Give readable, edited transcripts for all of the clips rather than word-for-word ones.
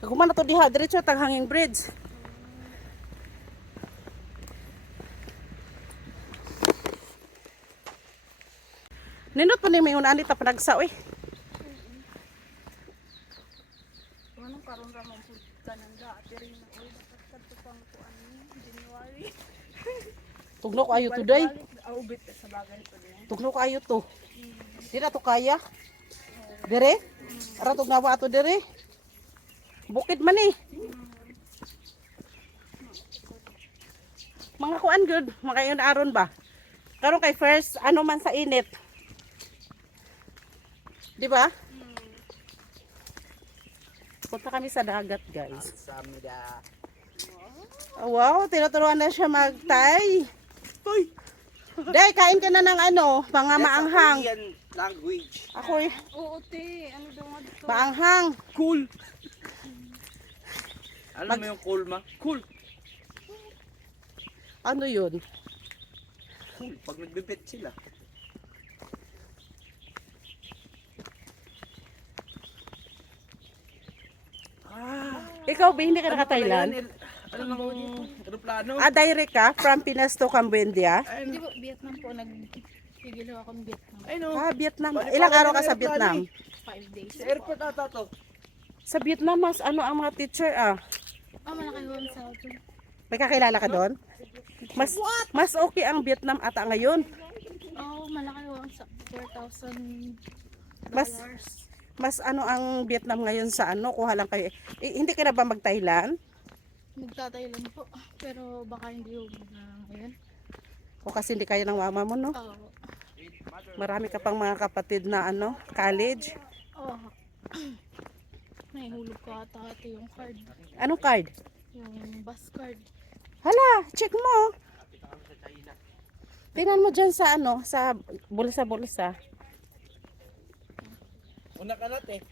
Kaguma na to diha, diretso tag hanging bridge. Nindot pa ni may unani ta panagsa oy. Anong karon ra man pud kananda diri na oy dapat kadto pang kuan ni January. Tugno ko ayo today. Ubit sa bagay to din. Tugno ko ayo to. Di na to kaya. Dire? Ara tug nawa ato dire. Bukid man eh. Mga kuan good, mga yun aron ba? Karon kay first ano man sa init. Di ba? Punta kami sa dagat, guys. Oh, wow, tinuturuan na siya magtay. Toy! Day, kain ka na ng ano, mga maanghang. Korean language. Ako eh, Oo, te. Ano daw nga dito? maanghang. Cool. Alam mo yung cool ma? Cool. Ano yun? Cool. Pag nagbibit sila. Ikaw ba, hindi ka naka-Thailand? Ano nang aeroplano? Ah, direct ka? From Pinas to Cambodia? Ay, Di ba Vietnam po nagpigil ako ng Vietnam. ay no. Ah, Vietnam. Ilang araw ka sa Vietnam? 5 days. Sa airport ata to. Sa Vietnam, mas ano ang mga teacher ah? Malaki ho sa auto. May kakilala ka doon? Mas okay ang Vietnam ata ngayon. Malaki ho sa $4,000. Mas ano ang Vietnam ngayon sa ano, kuha lang kayo. Hindi ka na ba mag-Thailand? Magtataylan po. Pero baka hindi ho ngayon. O kasi hindi kaya ng mama mo, no? Oo. Marami ka pang mga kapatid na ano, college. Oo. Nahihulog ko ata yung card. Anong card? Yung bus card. Hala, check mo. Tingnan mo dyan sa ano, sa bulsa-bulsa. Una ka natin.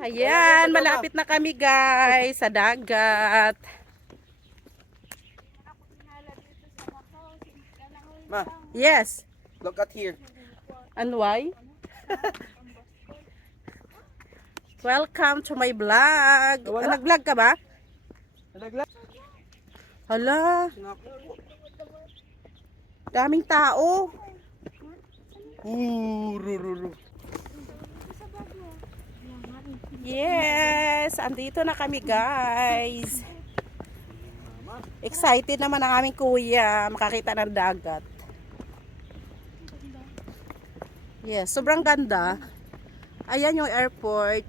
Ayan, malapit na kami guys sa dagat. Ma, Yes. look at here. And why? Welcome to my vlog. Wala. Nag-vlog ka ba? Nalaglag. Hala, daming tao. Rururu. Yes, andito na kami guys. Excited naman ang aming kuya makakita ng dagat. Yes, sobrang ganda. Ayan yung airport.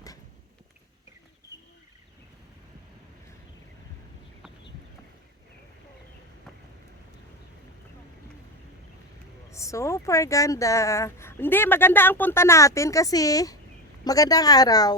Super ganda. Hindi, maganda ang punta natin kasi magandang araw.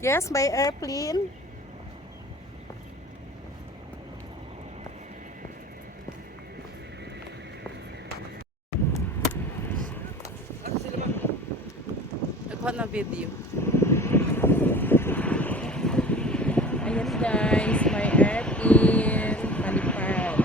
Yes, may airplane. Nagkuha ng video. Ayan guys, may airplane. Palipad.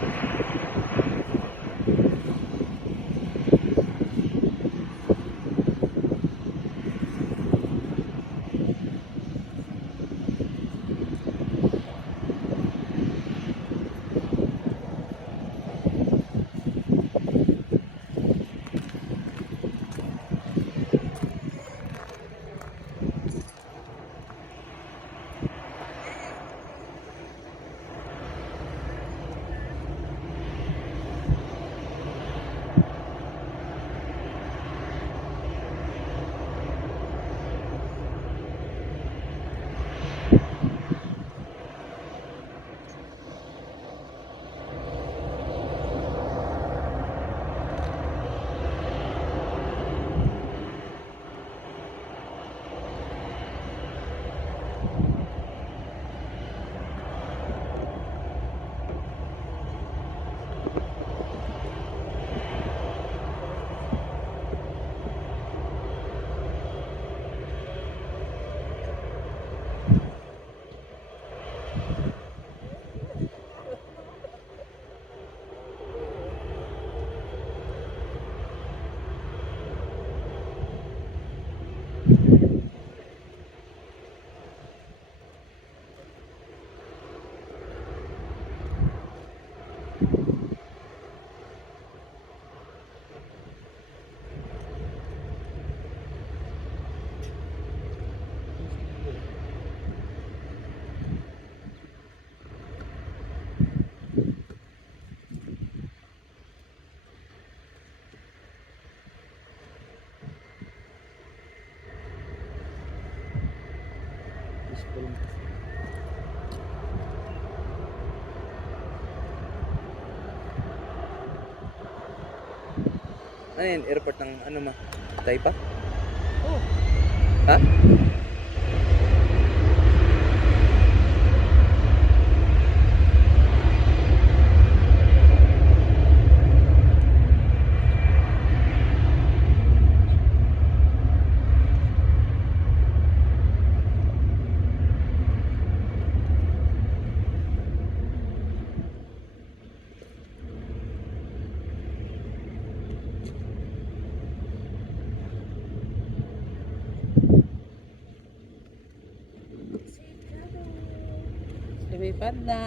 Peaceful. Ano yun? Airport ng ano ma? Taipa? Oh. Ha? Lumipad na.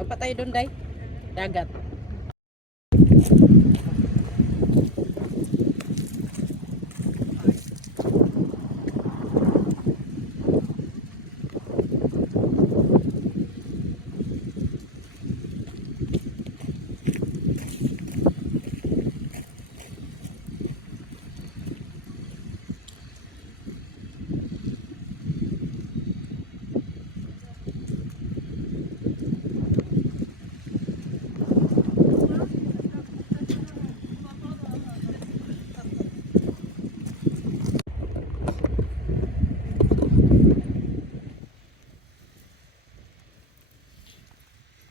Apa tayo doon, Day? Dagat.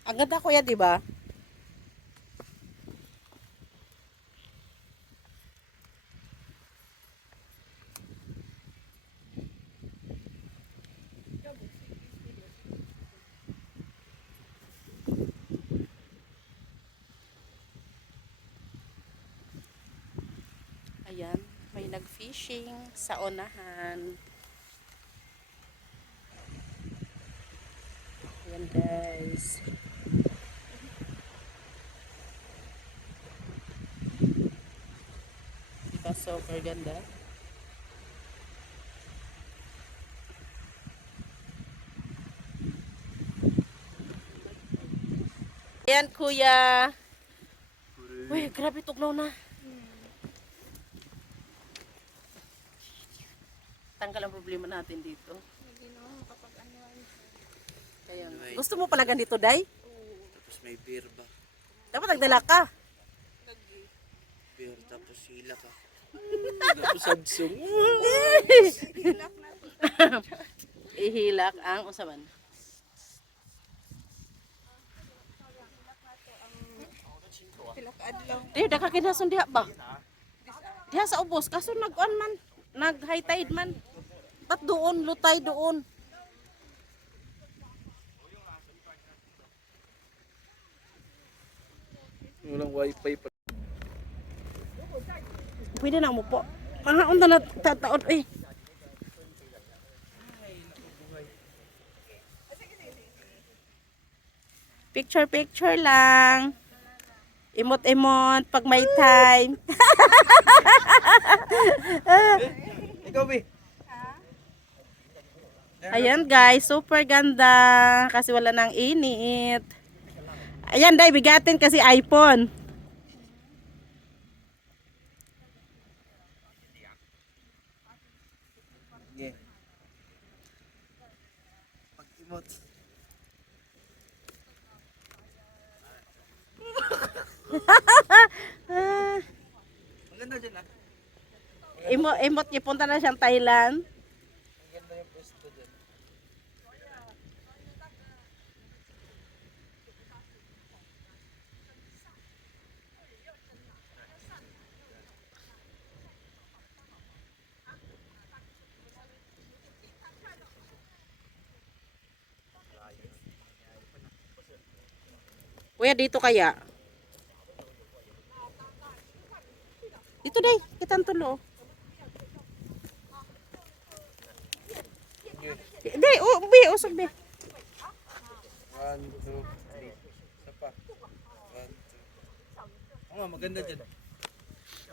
Ang ganda kuya, di ba? Ayan, may nag-fishing sa unahan. Ayan guys. Diba super ganda? Ayan kuya. Uy, grabe tugnaw na. Tanggal ang problema natin dito. Hindi na ako makapag-anuan. Kaya, gusto mo pala ganito, Day? Tapos may beer ba? Dapat nagdala ka. Beer tapos hila ka. Tapos sadsong. Ihilak ang usaban. Pilakad lang. Di, dakakinhason diha ba? Diha sa ubos. Kaso nag-on man. Nag-high tide man. Ba't doon? Lutay doon. Walang wifi pa. Pwede na mo po. Mahaon na tataon. Eh. Picture lang. Imot-imot pag may time. Ikaw, Bi. Ayan guys, super ganda. Kasi wala nang init. Ayan, Day, bigatin kasi iPhone. Yeah. Pag-imot. Ang ganda dyan ah. Imot niya, punta na siyang Thailand. Ang ganda yung pwesto dyan. Kuya, dito kaya? Dito, Day. Kitang tulo. Day, usog, Day. 1, 2, 3. Isa pa. 1, 2. Oo nga, maganda dyan.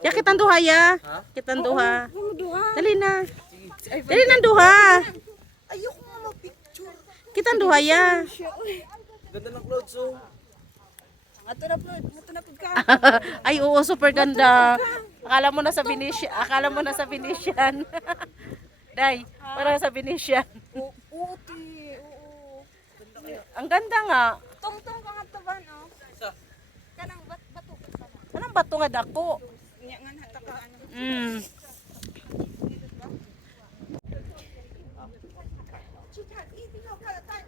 Ya, kitang duha, ya. Ha? Kitang duha. Dali na. Dali na duha. Ayoko nga mag-picture. Kitang duha, ya. Ganda ng clothes, oh. Ato na po ka. Ay, oo, super ganda. Akala mo na sa Venetian. Akala mo na sa Venetian. Day, parang sa Venetian. Oo, ti. Oo. Ang ganda nga. Tong-tong ka nga taban, oh. Isa. Kanang bato ka sana. Anong bato nga dako? Nya nga nata ka ano. Mm.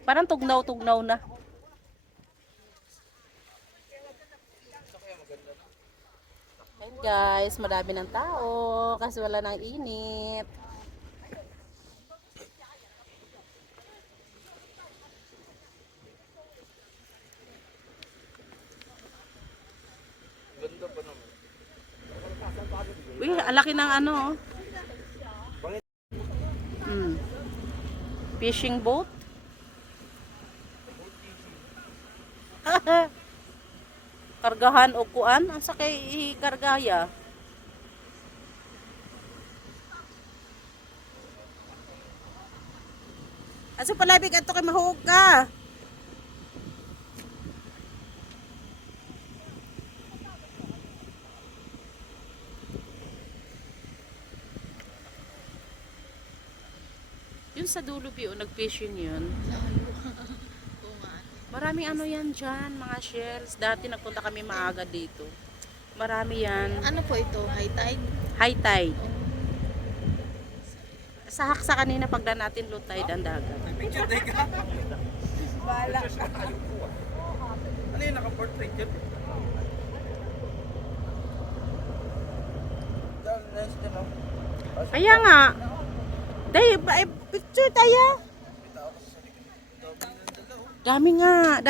Parang tugnaw-tugnaw na. Ayun guys, madami ng tao kasi wala nang init. Ganda pa naman. Uy, alaki ng ano. Mm. Fishing boat. Kargahan o kuan, ang sakay ikargaya. Aso palabig ato kay mahug ka. Yun sa dulo Pio, nag-fishing yun. Maraming ano yan dyan, mga shells. Dati nagpunta kami maaga dito. Marami yan. Ano po ito? High tide? High tide. Sa Haksa kanina pagdaan natin low tide ang dagat. Picture day ka. Bala. Ano yung naka-portrait yun? Nice din, no? Kaya nga. Day, picture tayo. Dami nga.